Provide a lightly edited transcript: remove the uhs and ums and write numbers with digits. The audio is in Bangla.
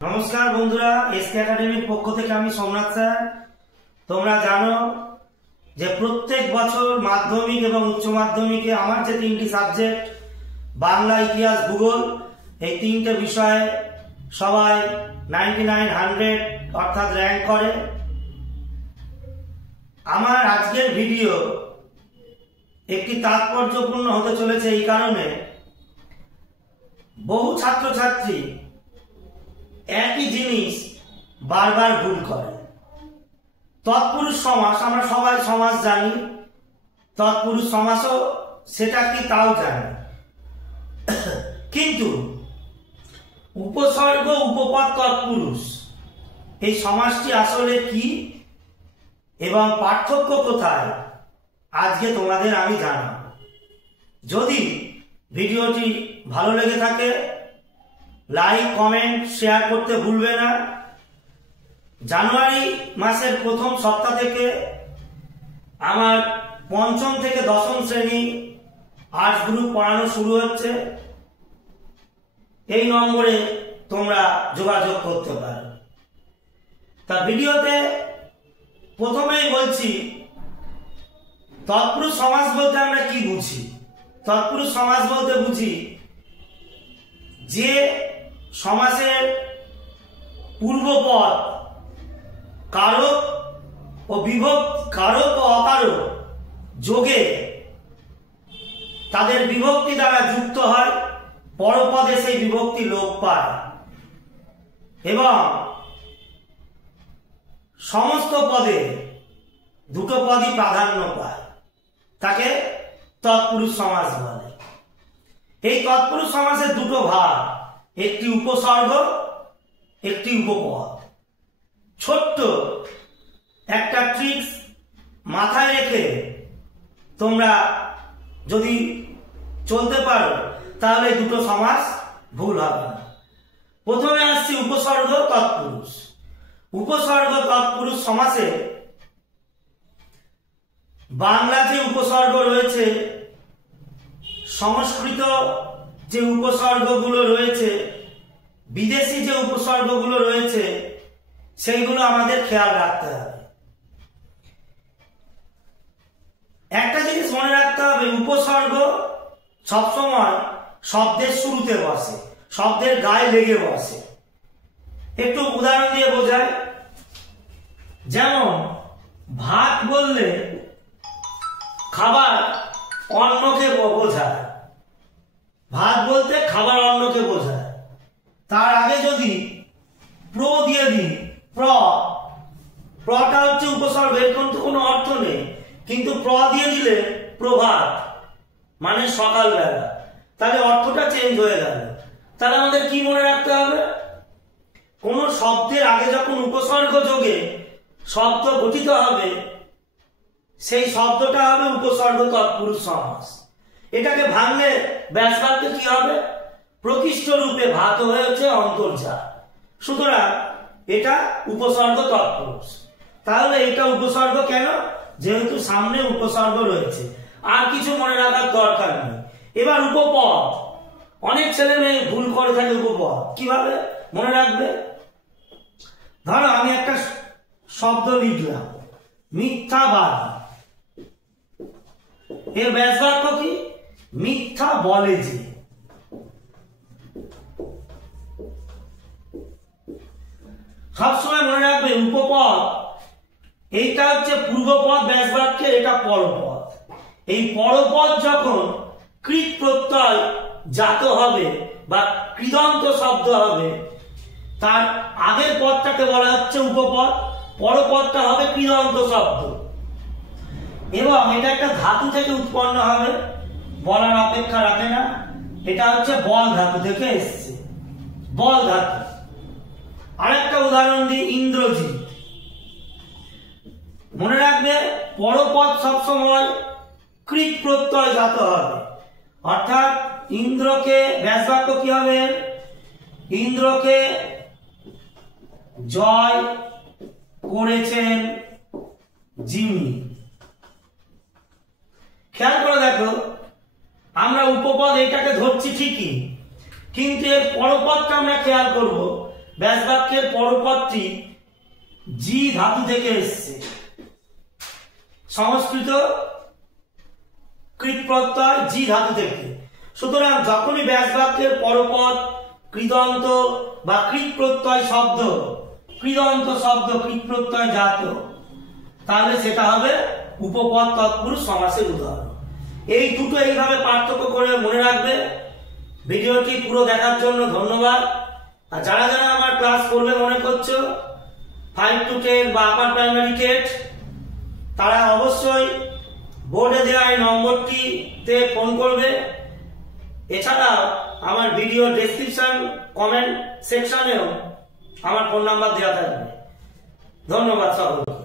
নমস্কার বন্ধুরা, এসকে একাডেমির পক্ষ থেকে আমি সোমনাথ স্যার। তোমরা জানো যে প্রত্যেক বছর মাধ্যমিক এবং উচ্চ মাধ্যমিকে আমার যে তিনটি সাবজেক্ট বাংলা, ইতিহাস, ভূগোল, এই তিনটে বিষয়ে সবাই 99, 100 অর্থাৎ র্যাঙ্ক করে। আমার আজকের ভিডিও একটি তাৎপর্যপূর্ণ হতে চলেছে এই কারণে, বহু ছাত্রছাত্রী একই জিনিস বারবার ভুল করে। তৎপুরুষ সমাস, আমরা সবাই সমাস জানি, তৎপুরুষ সমাসও সেটা কি তাও জানি, কিন্তু উপসর্গ, উপপদ, তৎপুরুষ এই সমাসটি আসলে কি এবং পার্থক্য কোথায় আজকে তোমাদের আমি জানাবো। যদি ভিডিওটি ভালো লেগে থাকে লাইক, কমেন্ট, শেয়ার করতে ভুলবে না। জানুয়ারি মাসের প্রথম সপ্তাহ থেকে আমার পঞ্চম থেকে দশম শ্রেণী আর্টস গ্রুপ পড়ানো শুরু হচ্ছে। এই নম্বরে তোমরা যোগাযোগ করতে পারো। তা ভিডিওতে প্রথমেই বলছি, তৎপুরুষ সমাস বলতে আমরা কি বুঝি। তৎপুরুষ সমাস বলতে বুঝি যে সমাসের পূর্বপদ কারক ও বিভক্তি, কারক ও অকারক যোগে তাদের বিভক্তি দ্বারা যুক্ত হয়, পরপদে সেই বিভক্তি লোপ পায় এবং সমস্ত পদে দুটো পদই প্রাধান্য পায়, তাকে তৎপুরুষ সমাস বলে। এই তৎপুরুষ সমাসের দুটো ভাগ, একটি উপসর্গ, একটি উপপদ। ছোট্ট একটা ট্রিক্স মাথায় রেখে তোমরা যদি চলতে পারো তাহলে দুটো সমাস ভুল হবে না। প্রথমে আসছি উপসর্গ, তৎপুরুষ। উপসর্গ, তৎপুরুষ সমাসে বাংলা যে উপসর্গ রয়েছে, সংস্কৃত যে উপসর্গগুলো রয়েছে, বিদেশি যে উপসর্গগুলো রয়েছে, সেইগুলো আমাদের খেয়াল রাখতে হবে। একটা জিনিস মনে রাখতে হবে, উপসর্গ সবসময় শব্দের শুরুতে বসে, শব্দের গায়ে লেগে বসে। একটু উদাহরণ দিয়ে বোঝায়, যেমন ভাত বললে খাবার, অন্নকে বোঝায়। ভাত বলতে খাবার, অন্নকে বোঝায়। তার আগে যদি প্র দিয়ে দিই, প্রটা হচ্ছে উপসর্গ, এর কিন্তু কোনো অর্থ নেই, কিন্তু প্র দিয়ে দিলে প্রভাত মানে সকালবেলা, তাহলে অর্থটা চেঞ্জ হয়ে গেল। তাহলে আমাদের কি মনে রাখতে হবে, কোন শব্দের আগে যখন উপসর্গ যোগে শব্দ গঠিত হবে, সেই শব্দটা হবে উপসর্গ তৎপুরুষ সমাস। এটাকে ভাঙলে ব্যাসবাক্যে কি হবে, প্রকৃষ্ট রূপে ভাত হয়েছে অন্তর্জা, সুতরাং এটা উপসর্গ তৎপুরুষ। তাহলে এটা উপসর্গ কেন, যেহেতু সামনে উপসর্গ রয়েছে, আর কিছু মনে রাখার দরকার নেই। এবার উপপদ, অনেক ছেলে মেয়ে ভুল করে থাকে। উপপদ কিভাবে মনে রাখবে, ধরো আমি একটা শব্দ লিখলাম মিথ্যাবাদী, এর ব্যাসবাক্য কি, মিথ্যা বলে যে। সবসময় মনে রাখবে উপপদ এইটা হচ্ছে পূর্বপদ ব্যাসবাক্যের, এটা পরপদ। এই পরপদ যখন কৃত প্রত্যয় জাত হবে বা কৃদন্ত শব্দ হবে, তার আগের পদটাকে বলা হচ্ছে উপপদ, পরপদটা হবে কৃদন্ত শব্দ এবং এটা একটা ধাতু থেকে উৎপন্ন হবে, বলার অপেক্ষা রাখে না। এটা হচ্ছে বল ধাতু থেকে এসছে, বল ধাতু। আরেকটা উদাহরণ দিই, ইন্দ্রজিৎ। মনে রাখবে পরপদ সবসময় কৃত প্রত্যয় জাত হবে, অর্থাৎ ইন্দ্রকে ব্যাসবাক্য কি হবে, ইন্দ্রকে জয় করেছেন জিমি। খেয়াল করে দেখো, আমরা উপপদ এটাকে ধরছি ঠিকই, কিন্তু এর পরপদটা আমরা খেয়াল করব ব্যাস বাক্যের পরপদটি জি ধাতু থেকে এসছে, সংস্কৃত কৃত প্রত্যয় জি ধাতু থেকে। সুতরাং যখনই ব্যাস বাক্যের পরপদ কৃদন্ত বা কৃত প্রত্যয় শব্দ, কৃদন্ত শব্দ কৃত প্রত্যয় জাত, তাহলে সেটা হবে উপপদ তৎপুরুষ সমাসের উদাহরণ। এই দুটো এইভাবে পার্থক্য করে মনে রাখবে। ভিডিওটি পুরো দেখার জন্য ধন্যবাদ। আর যারা যারা আমার ক্লাস করবে মনে করছো 5 to 10 বা আপার প্রাইমারি টেট, তারা অবশ্যই বোর্ডে দেওয়া এই নম্বরটিতে ফোন করবে। এছাড়াও আমার ভিডিও ডেসক্রিপশন কমেন্ট সেকশনেও আমার ফোন নাম্বার দেওয়া থাকবে। ধন্যবাদ সকলকে।